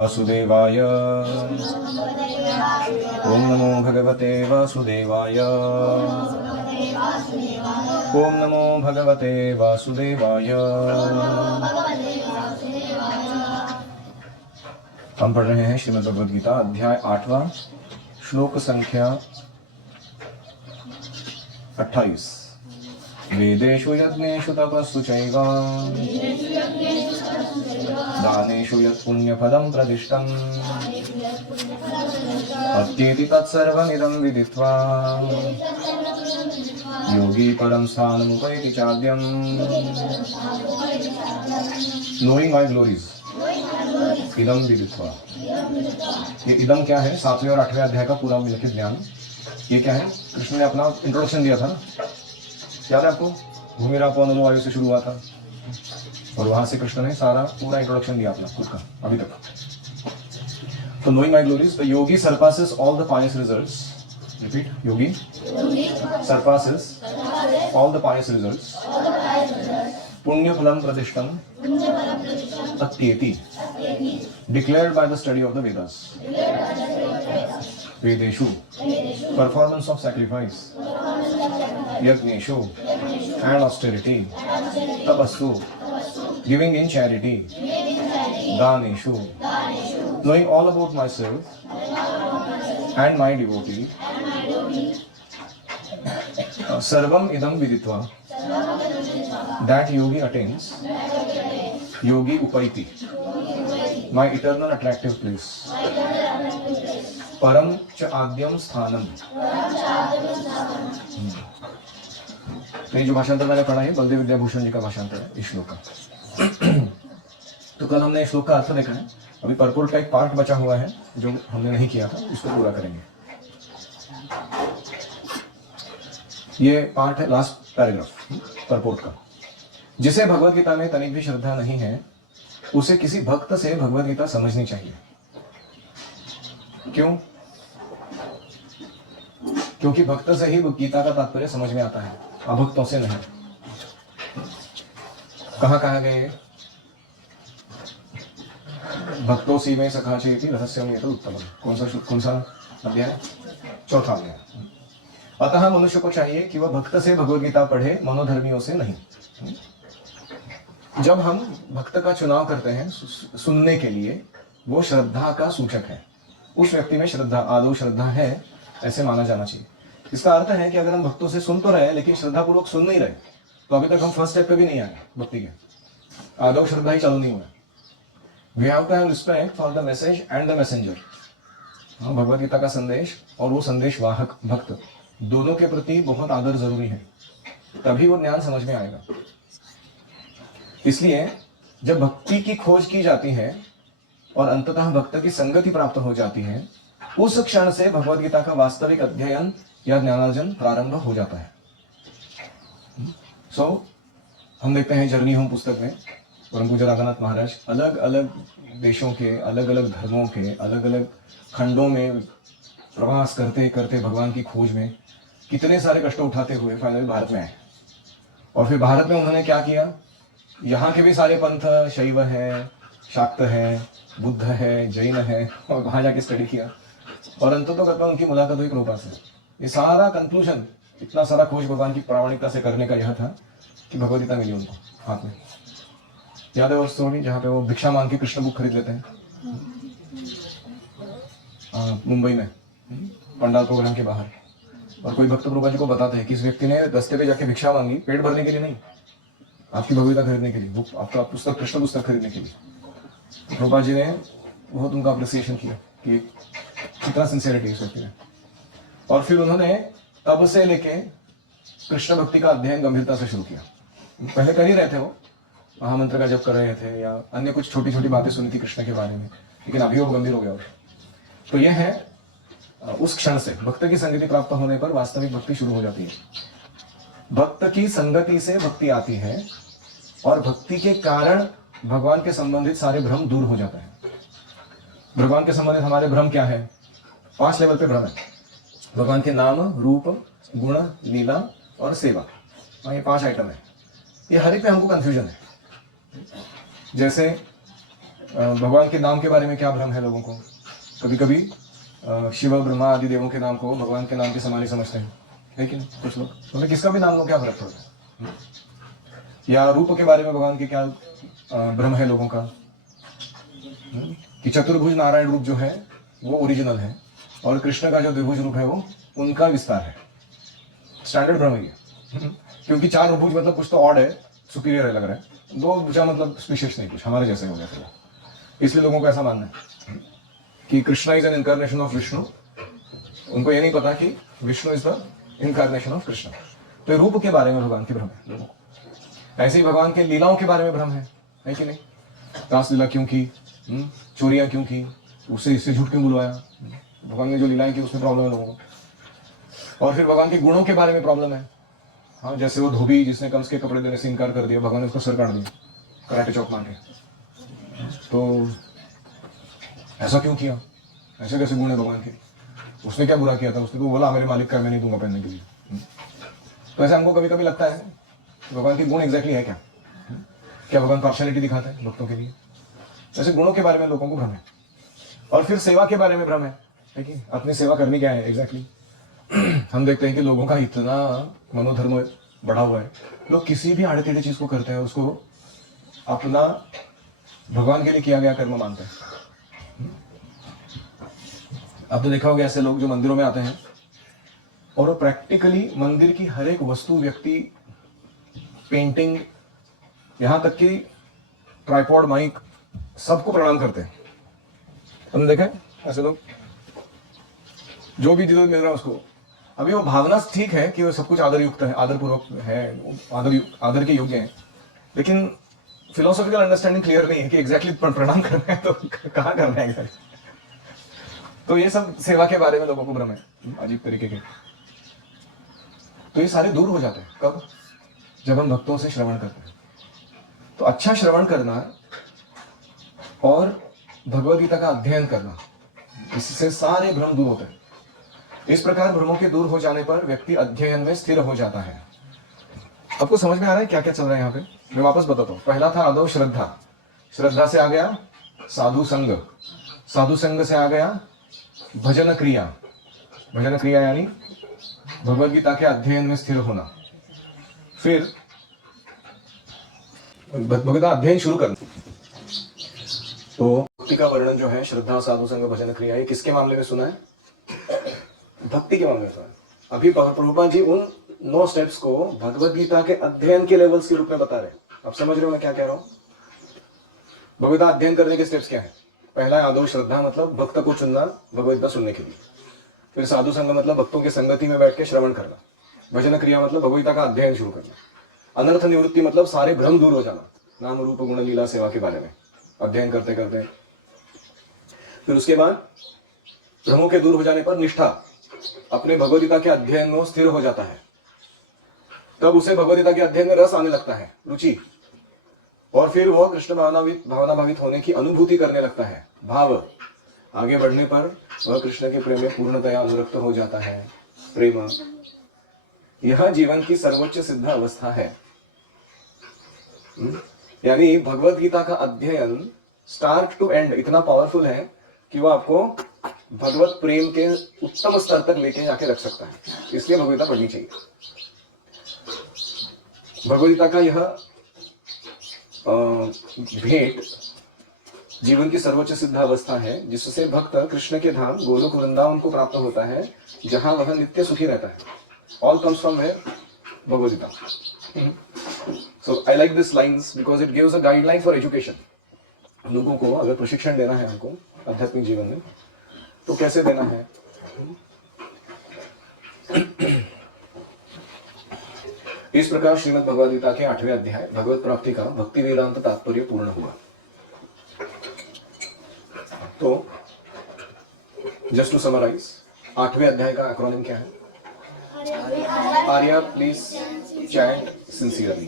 वासुदेवाय। ओम नमो भगवते वासुदेवाय। ओम नमो भगवते वासुदेवाय। हम पढ़ रहे हैं श्रीमद् भगवद गीता अध्याय 8वां, श्लोक संख्या 28। वेदेषु यज्ञेषु तपस्सु चैव दानेषु यत् पुण्यफलं प्रदिष्टम् अत्येति तत्सर्वमिदं विदित्वा योगी परं स्थानमुपैति चाद्यम्। नोइंग माय ग्लोरीज इदम विदित्वा। ये इदम क्या है? 7वें और 8वें अध्याय का पूरा विलिखित ज्ञान। ये क्या है? कृष्ण ने अपना इंट्रोडक्शन दिया था ना, याद है आपको? भूमिरापो अनलो वायु से शुरू हुआ था और वहां से कृष्ण ने सारा पूरा इंट्रोडक्शन दिया अपना खुद का अभी तक। तो knowing my glories, the yogi surpasses all the pious results. Repeat, yogi surpasses all the pious results. Punya phalam pradishtam atyeti, declared by the study of the Vedas. Vedeshu, performance of sacrifice. Yajneshu, and austerity. Tapassu, giving in charity. Daneshu, knowing all about myself and my devotee. Sarvam idam viditva, that yogi attains. Yogi upaiti, my eternal attractive place. Param cha adyam sthanam. तो ये जो भाषांतर मैंने पढ़ा है बलदेव विद्याभूषण जी का भाषांतर है इस श्लोक का। तो कल हमने इस श्लोक का अर्थ देखा है। अभी परपोर्ट का एक पार्ट बचा हुआ है जो हमने नहीं किया था, इसको पूरा करेंगे। ये पार्ट है लास्ट पैराग्राफ परपोर्ट का। जिसे भगवत गीता में तनिक भी श्रद्धा नहीं है उसे किसी भक्त से भगवत गीता समझनी चाहिए। क्यों? क्योंकि भक्त से ही गीता का तात्पर्य समझ में आता है, अभक्तों से नहीं। कहाँ कहा गए? भक्तों सी में सखा चेति रहस्यम ये तो उत्तम। कौन सा अध्याय? 4था अध्याय। अतः मनुष्य को चाहिए कि वह भक्त से भगवत गीता पढ़े, मनोधर्मियों से नहीं। जब हम भक्त का चुनाव करते हैं सुनने के लिए, वो श्रद्धा का सूचक है। उस व्यक्ति में श्रद्धा, आदौ श्रद्धा है, ऐसे माना जाना चाहिए। इसका अर्थ है कि अगर हम भक्तों से सुन तो रहे लेकिन श्रद्धा पूर्वक सुन नहीं रहे तो अभी तक हम फर्स्ट स्टेप पे भी नहीं आए भक्ति के। आदौ श्रद्धा ही चालू नहीं हुआ। We have to have respect for the message and the messenger. Bhagavad Gita का संदेश और वो संदेश वाहक भक्त दोनों के प्रति बहुत आदर जरूरी है, तभी वो ज्ञान समझ में आएगा। इसलिए जब भक्ति की खोज की जाती है और अंततः भक्त की संगति प्राप्त हो जाती है, उस क्षण से भगवत गीता का वास्तविक अध्ययन या ज्ञानार्जन प्रारंभ हो जाता है। हम देखते हैं जर्नी होम पुस्तक में परम पूज्य राधानाथ महाराज अलग अलग देशों के, अलग अलग धर्मों के, अलग अलग खंडों में प्रवास करते करते भगवान की खोज में कितने सारे कष्ट उठाते हुए फाइनली भारत में आए। और फिर भारत में उन्होंने क्या किया? यहाँ के भी सारे पंथ, शैव है, शाक्त है, बुद्ध है, जैन है, और वहाँ जाके स्टडी किया और अंततः करता उनकी मुलाकात हुई कृपा से। ये सारा कंक्लूजन, इतना सारा खोज भगवान की प्रामाणिकता से करने का यह था कि भगवद गीता मिली उनको हाथ में। याद है वो स्टोरी जहाँ पे वो भिक्षा मांग के कृष्ण बुक खरीद लेते हैं मुंबई में पंडाल प्रोग्राम के बाहर, और कोई भक्त प्रभुपा जी को बताते हैं कि इस व्यक्ति ने रास्ते पे जाके भिक्षा मांगी पेट भरने के लिए नहीं, आपकी भगवद गीता खरीदने के लिए, बुक, आपका पुस्तक, कृष्ण पुस्तक खरीदने के लिए। प्रभुपा जी ने बहुत उनका अप्रिसिएशन किया कि कितना सिंसियरिटी इस व्यक्ति ने। और फिर उन्होंने तब से लेके कृष्ण भक्ति का अध्ययन गंभीरता से शुरू किया। पहले कर ही रहे थे, वो महामंत्र का जप कर रहे थे या अन्य कुछ छोटी छोटी बातें सुनी थी कृष्ण के बारे में, लेकिन अभी वो गंभीर हो गया। तो यह है उस क्षण से भक्त की संगति प्राप्त होने पर वास्तविक भक्ति शुरू हो जाती है। भक्त की संगति से भक्ति आती है और भक्ति के कारण भगवान के संबंधित सारे भ्रम दूर हो जाता है। भगवान के संबंधित हमारे भ्रम क्या है? 5 लेवल पे भ्रम है। भगवान के नाम, रूप, गुण, लीला और सेवा, ये 5 आइटम है। ये हर एक पे हमको कंफ्यूजन है। जैसे भगवान के नाम के बारे में क्या भ्रम है लोगों को? कभी कभी शिव ब्रह्मा आदि देवों के नाम को भगवान के नाम के समान ही समझते हैं, लेकिन कुछ लोग मतलब किसका भी नाम लो, क्या फर्क पड़ता है? या रूप के बारे में भगवान के क्या भ्रम है लोगों का? कि चतुर्भुज नारायण रूप जो है वो ओरिजिनल है और कृष्ण का जो द्विभुज रूप है वो उनका विस्तार है। स्टैंडर्ड भ्रम ही है। क्योंकि चार भुज मतलब कुछ तो ऑड है, सुपीरियर है लग रहा है, दो भुजा मतलब विशेष नहीं, कुछ हमारे जैसे हो गया फिर, इसलिए लोगों को ऐसा मानना है कि Krishna is an incarnation of Vishnu. उनको ये नहीं पता कि Vishnu is the incarnation of Krishna. तो ये रूप के बारे में भगवान के भ्रम है लोगों को। ऐसे ही भगवान के लीलाओं के बारे में भ्रम है कि नहीं? रास लीला क्यों की, चोरियां क्यों की, उससे इससे झूठ क्यों बुलवाया, भगवान ने जो लीलाएं की उसमें प्रॉब्लम है लोगों को। और फिर भगवान के गुणों के बारे में प्रॉब्लम है। हाँ, जैसे वो धोबी जिसने कंस के कपड़े देने से इनकार कर दिया, भगवान ने उसका सर काट दिया कराटे चौक मार के। तो ऐसा क्यों किया? ऐसे कैसे गुण है भगवान के? उसने क्या बुरा किया था? उसने तो बोला मेरे मालिक का मैं नहीं दूंगा पहनने के लिए। तो ऐसे हमको कभी कभी लगता है भगवान के गुण एग्जैक्टली है क्या? क्या भगवान पार्शियलिटी दिखाते हैं भक्तों के लिए? ऐसे गुणों के बारे में लोगों को भ्रम है। और फिर सेवा के बारे में भ्रम है कि अपनी सेवा करनी क्या है एग्जैक्टली। हम देखते हैं कि लोगों का इतना मनोधर्म बढ़ा हुआ है, लोग किसी भी आड़े टेढ़े चीज को करते हैं उसको अपना भगवान के लिए किया गया कर्म मानते हैं। अब तो देखा होगा ऐसे लोग जो मंदिरों में आते हैं और वो प्रैक्टिकली मंदिर की हर एक वस्तु, व्यक्ति, पेंटिंग, यहां तक कि ट्राइपॉड, माइक, सबको प्रणाम करते हैं। हमने देखा है ऐसे लोग, जो भी मिल रहा है उसको। अभी वो भावना ठीक है कि वो सब कुछ आदर युक्त है, आदरपूर्वक है, आदर के योग्य है, लेकिन फिलोसॉफिकल अंडरस्टैंडिंग क्लियर नहीं है कि एग्जैक्टली प्रणाम करना है तो कहाँ करना है एग्जैक्टली। तो ये सब सेवा के बारे में लोगों को भ्रम है अजीब तरीके के। तो ये सारे दूर हो जाते हैं कब? जब हम भक्तों से श्रवण करते हैं। तो अच्छा श्रवण करना और भगवद गीता का अध्ययन करना, इससे सारे भ्रम दूर होते हैं। इस प्रकार भ्रमों के दूर हो जाने पर व्यक्ति अध्ययन में स्थिर हो जाता है। आपको समझ में आ रहा है क्या क्या चल रहा है यहाँ पे? मैं वापस बताता हूँ। पहला था आदव श्रद्धा, श्रद्धा से आ गया साधु संग, साधु संग से आ गया भजन क्रिया, भजन क्रिया यानी भगवद गीता के अध्ययन में स्थिर होना। फिर भगवद गीता अध्ययन शुरू करना। तो भक्ति का वर्णन जो है श्रद्धा, साधु संग, भजन क्रिया, ये किसके मामले में सुना है? भक्ति के मामले में सुना है। अभी प्रभुपाद जी उन 9 स्टेप्स को भगवद गीता के अध्ययन के लेवल्स के रूप में बता रहे हैं। आप समझ रहे हो मैं क्या कह रहा हूँ? भगवद गीता अध्ययन करने के स्टेप्स क्या है? पहला है आदौ श्रद्धा, मतलब भक्त को चुनना भगवद गीता सुनने के लिए। फिर साधु संग मतलब भक्तों की संगति में बैठ के श्रवण करना। भजन क्रिया मतलब भगवद गीता का अध्ययन शुरू करना। अनर्थ निवृत्ति मतलब सारे भ्रम दूर हो जाना, नाम रूप गुण लीला सेवा के बारे में अध्ययन करते करते। फिर उसके बाद भ्रमों के दूर हो जाने पर निष्ठा, अपने भगवद गीता के अध्ययन में स्थिर हो जाता है। तब उसे भगवद गीता के अध्ययन में रस आने लगता है, रुचि, और फिर वह कृष्ण भावना भावित होने की अनुभूति करने लगता है, भाव। आगे बढ़ने पर वह कृष्ण के प्रेम में पूर्णतया अनुरक्त हो जाता है, प्रेम। यह जीवन की सर्वोच्च सिद्ध अवस्था है। यानी भगवद गीता का अध्ययन स्टार्ट टू एंड इतना पावरफुल है कि वह आपको भगवत प्रेम के उत्तम स्तर तक लेके जाके रख सकता है। इसलिए भगवद गीता पढ़नी चाहिए। भगवद गीता का यह भेंट जीवन की सर्वोच्च सिद्ध अवस्था है, जिससे भक्त कृष्ण के धाम गोलोक वृंदावन को प्राप्त होता है, जहां वह नित्य सुखी रहता है। All comes from where? Bhagavad Gita. So I like this lines because it gives a guideline for education. लोगों को अगर प्रशिक्षण देना है हमको आध्यात्मिक जीवन में, तो कैसे देना है? इस प्रकार श्रीमद् भगवद गीता के 8वें अध्याय भगवत प्राप्ति का भक्ति वेदांत तात्पर्य पूर्ण हुआ। तो जस्ट टू समराइज, 8वें अध्याय का एक्रोनिम क्या है? Arya, please chant sincerely.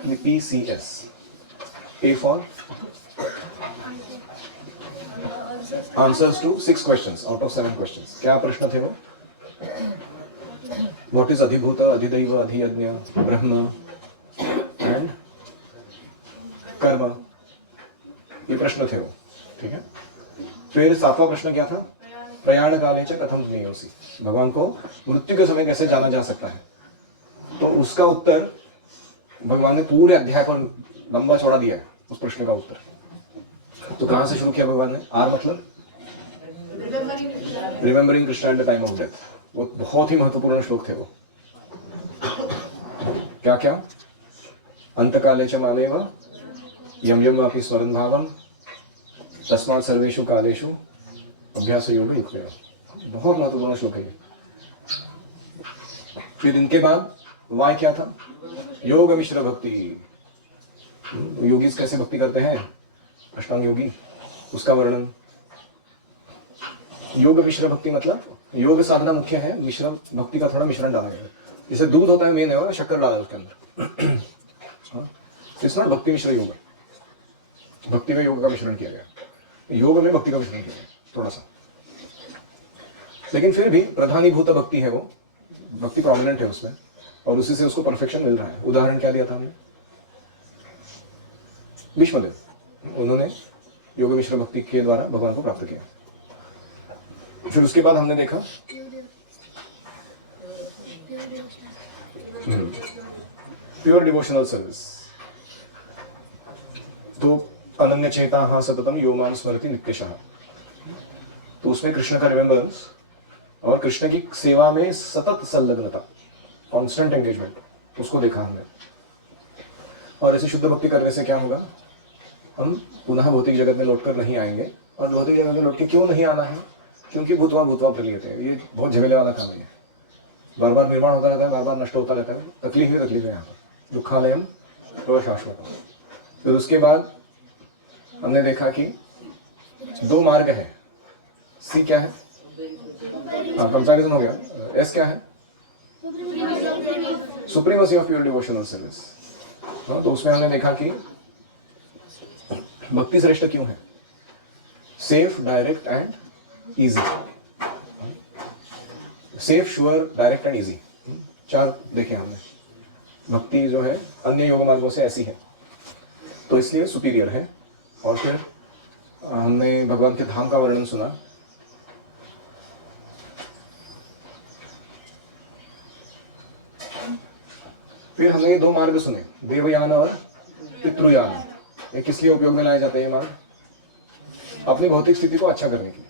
ARYPCS। A for answers to 6 questions out of 7 questions. क्या प्रश्न थे वो? व्हाट इज अधिभूत, अधिदैव, अधियज्ञ, ब्रह्म एंड कर्म? प्रश्न थे वो, ठीक है। फिर 7वां प्रश्न क्या था? प्रयाण काले च कथम ज्ञेयोसि, भगवान को मृत्यु के समय कैसे जाना जा सकता है। तो उसका उत्तर भगवान ने पूरे अध्याय पर लंबा चौड़ा दिया है, उस प्रश्न का उत्तर। तो कहां से शुरू किया भगवान ने? आर मतलब remembering Krishna at the time of death. वो बहुत ही महत्वपूर्ण श्लोक थे वो। क्या क्या? अंतकाले च मानेव यम यम वापि स्मरन् भावम तस्मात् सर्वेषु कालेषु अभ्यास योग युक्तया। बहुत महत्वपूर्ण श्लोक है ये। फिर इनके बाद वाय क्या था? योग मिश्र भक्ति। योगी कैसे भक्ति करते हैं, अष्टांग योगी, उसका वर्णन। योग मिश्र भक्ति मतलब योग साधना मुख्य है, मिश्र भक्ति का थोड़ा मिश्रण डाला गया है। जैसे दूध होता है मेन है, शक्कर डाला है उसके अंदर। इट्स नॉट भक्ति मिश्र योग, भक्ति में योग का मिश्रण किया गया, योग में भक्ति का मिश्रण किया गया थोड़ा सा। लेकिन फिर भी प्रधानीभूत भक्ति है वो, भक्ति प्रोमिनेंट है उसमें, और उसी से उसको परफेक्शन मिल रहा है। उदाहरण क्या दिया था हमने? भीष्मदेव, उन्होंने योग मिश्र भक्ति के द्वारा भगवान को प्राप्त किया। फिर उसके बाद हमने देखा प्योर डिवोशनल सर्विस। तो अनन्य चेता सततम यो मां स्मरति नित्यशः। तो उसमें कृष्ण का रिमेम्बरेंस और कृष्ण की सेवा में सतत संलग्नता, कांस्टेंट एंगेजमेंट, उसको देखा हमने। और ऐसे शुद्ध भक्ति करने से क्या होगा? हम पुनः भौतिक जगत में लौटकर नहीं आएंगे। और भौतिक जगत में लौट के क्यों नहीं आना है? क्योंकि भूतवा भूतवा प्रलीयते हैं, ये बहुत झमेले वाला काम है। बार बार निर्माण होता रहता है, बार बार नष्ट होता रहता है, तकलीफ है यहाँ पर। दुखालयम तो शाश्वत। फिर उसके बाद हमने देखा कि 2 मार्ग है। सी क्या है? कंपैरिजन हो गया। एस क्या है? Supremacy of pure devotional service. तो उसमें हमने देखा कि भक्ति श्रेष्ठ क्यों है? Safe, direct and easy. Safe, sure, direct and easy, 4 देखे हमने। भक्ति जो है अन्य योग मार्गों से ऐसी है, तो इसलिए सुपीरियर है। और फिर हमने भगवान के धाम का वर्णन सुना। फिर हमने ये 2 मार्ग सुने, देवयान और पितृयान। ये किस लिए उपयोग में लाए जाते हैं? ये मार्ग अपनी भौतिक स्थिति को अच्छा करने के लिए।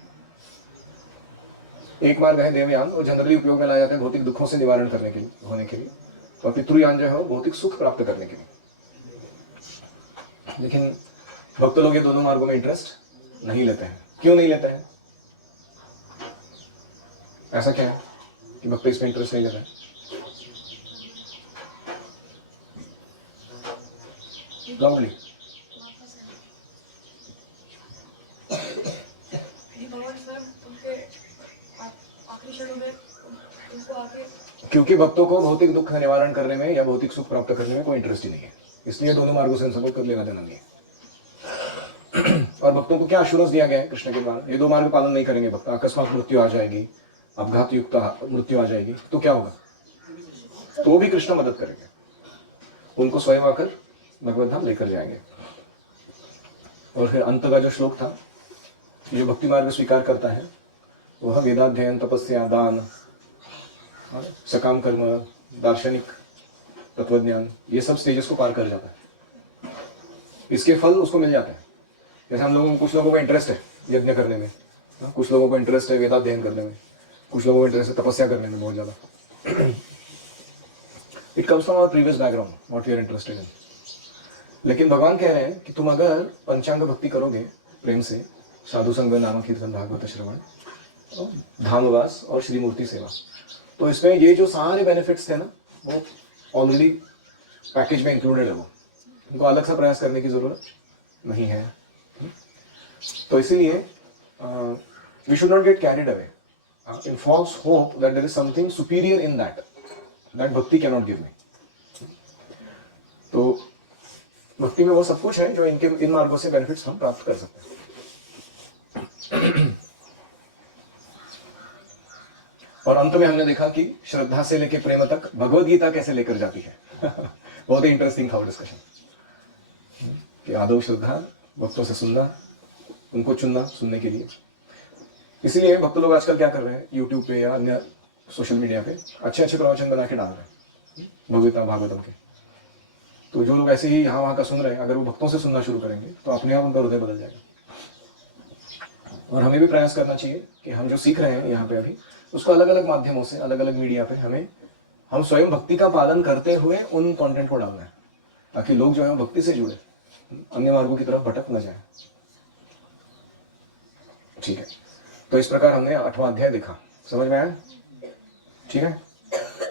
एक मार्ग है देवयान, वो जनरली उपयोग में लाए जाते हैं भौतिक दुखों से निवारण करने के लिए, होने के लिए। और पितृयान जो है वो भौतिक सुख प्राप्त करने के लिए। लेकिन भक्त लोग ये दोनों मार्गों में इंटरेस्ट नहीं लेते हैं। क्यों नहीं लेते हैं? ऐसा क्या है कि भक्त इसमें इंटरेस्ट नहीं लेते हैं? लाउडली। क्योंकि भक्तों को भौतिक दुख का निवारण करने में या भौतिक सुख प्राप्त करने में कोई इंटरेस्ट ही नहीं है, इसलिए दोनों मार्गों से सपोर्ट कर लेना देना नहीं है। और भक्तों को क्या अश्योरेंस दिया गया है कृष्ण के द्वारा? ये 2 मार्ग पालन नहीं करेंगे भक्त, अकस्मात मृत्यु आ जाएगी, अपघात युक्त मृत्यु आ जाएगी, तो क्या होगा? तो भी कृष्ण मदद करेंगे, उनको स्वयं आकर भगवत धाम लेकर जाएंगे। और फिर अंत का जो श्लोक था, जो भक्ति मार्ग स्वीकार करता है वह वेदाध्ययन, तपस्या, दान, सकाम कर्म, दार्शनिक तत्वज्ञान, ये सब स्टेजेस को पार कर जाता है। इसके फल उसको मिल जाते हैं। जैसे हम लोगों को, कुछ लोगों को इंटरेस्ट है यज्ञ करने में, कुछ लोगों को इंटरेस्ट है वेदाध्ययन करने में, कुछ लोगों को इंटरेस्ट है तपस्या करने में बहुत ज़्यादा। It comes from our previous background, what you are interested in. लेकिन भगवान कह रहे हैं कि तुम अगर पंचांग भक्ति करोगे प्रेम से, साधु संग, नाम कीर्तन, भागवत श्रवण, धामवास और श्रीमूर्ति सेवा, तो इसमें ये जो सारे बेनिफिट्स थे ना, वो ऑलरेडी पैकेज में इंक्लूडेड है। वो उनको अलग सा प्रयास करने की जरूरत नहीं है। तो इसीलिए we should not get carried away in false hope that there is something superior in that bhakti can not give me. तो भक्ति में वो सब कुछ है जो इन मार्गों से बेनिफिट्स हम प्राप्त कर सकते हैं। और अंत में हमने देखा कि श्रद्धा से लेकर प्रेम तक भगवद गीता कैसे लेकर जाती है। बहुत ही इंटरेस्टिंग था वो डिस्कशन कि आदौ श्रद्धा, भक्तों से सुनना, उनको चुनना सुनने के लिए। इसीलिए भक्त लोग आजकल क्या कर रहे हैं, यूट्यूब पे या अन्य सोशल मीडिया पे अच्छे अच्छे प्रवचन बना के डाल रहे हैं भगवता भागवतम के। तो जो लोग ऐसे ही यहाँ वहाँ का सुन रहे हैं, अगर वो भक्तों से सुनना शुरू करेंगे तो अपने आप उनका हृदय बदल जाएगा। और हमें भी प्रयास करना चाहिए कि हम जो सीख रहे हैं यहाँ पे अभी, उसको अलग अलग माध्यमों से, अलग अलग मीडिया पे हम स्वयं भक्ति का पालन करते हुए उन कंटेंट को डालना है, ताकि लोग जो है भक्ति से जुड़े, अन्य मार्गों की तरफ भटक न जाए। ठीक है, तो इस प्रकार हमने 8वां अध्याय देखा, समझ में आया? ठीक है।